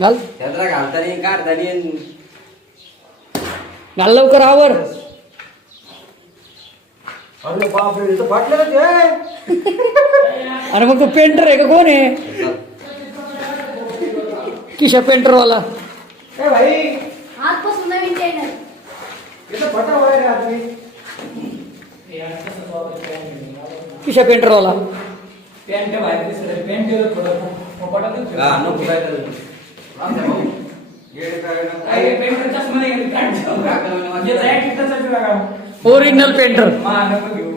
घाल त्याला घालतानी काढतानी घाल लवकर आवर. अरे बापरे इथं फाटलं ते. अरे मग तो पेंटर आहे का कोण आहे? किशा पेंटरवाला. ए भाई आजपासून नवीन चॅनल. इथं फटा वगैरे आदमी. किशा पेंटरवाला. पॅन्ट बाहेर दिसत पॅन्ट थोडं पटात हा नको काय करू पेंट चष्मा नाही घाली ओरिजिनल पेंटर. नको घेऊ.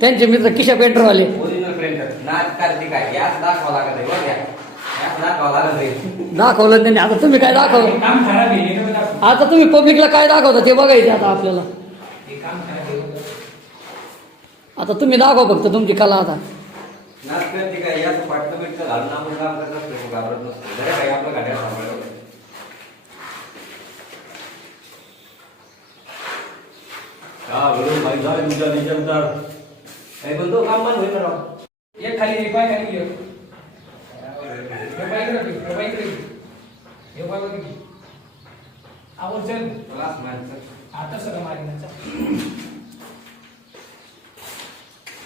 त्यांचे मित्र किशा पेंटरवाले. ओरिजिनल प्रिंटर नाच करते काय याच दाखवा लागत आहे बघ याच दाखवा लागत आहे. दाखवलं त्यांनी. आता तुम्ही काय दाखवलं? काम खराब आहे हे नको दाखवू. आता तुम्ही पब्लिकला काय दाखवता ते बघायचे आता आपल्याला. हे काम खराब आहे. आता तुम्ही दाखवा फक्त तुमची कला. आता नाच करते काय याच फाटलं बिटलं घालून आपण काम करत असतो घाबरत नसतो जरा काही आपलं गाड्या सांभाळलं हा बरोबर भाई झालं तुमच्या निजमदार. काही पण तो काम बंद होईल ना राव. एक खाली एक पाय खाली घे. हे पाय इकडे घे, हे पाय इकडे घे. हे पाय वरती घे. आवर चल. क्लास माणसं आता सगळं मारीनाचा.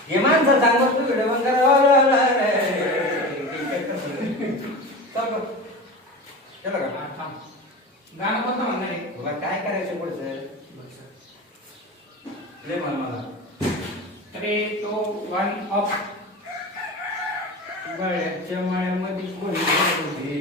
हे माणसं चांगलं तू व्हिडिओ बंद करा. चला का हा, थांब. गाणं कोणतं म्हणणार आहे? तुला काय करायचं पुढचं लय मला 3, 2, 1 ऑफ. गळ्याच्या माळ्यामध्ये कोणी होते?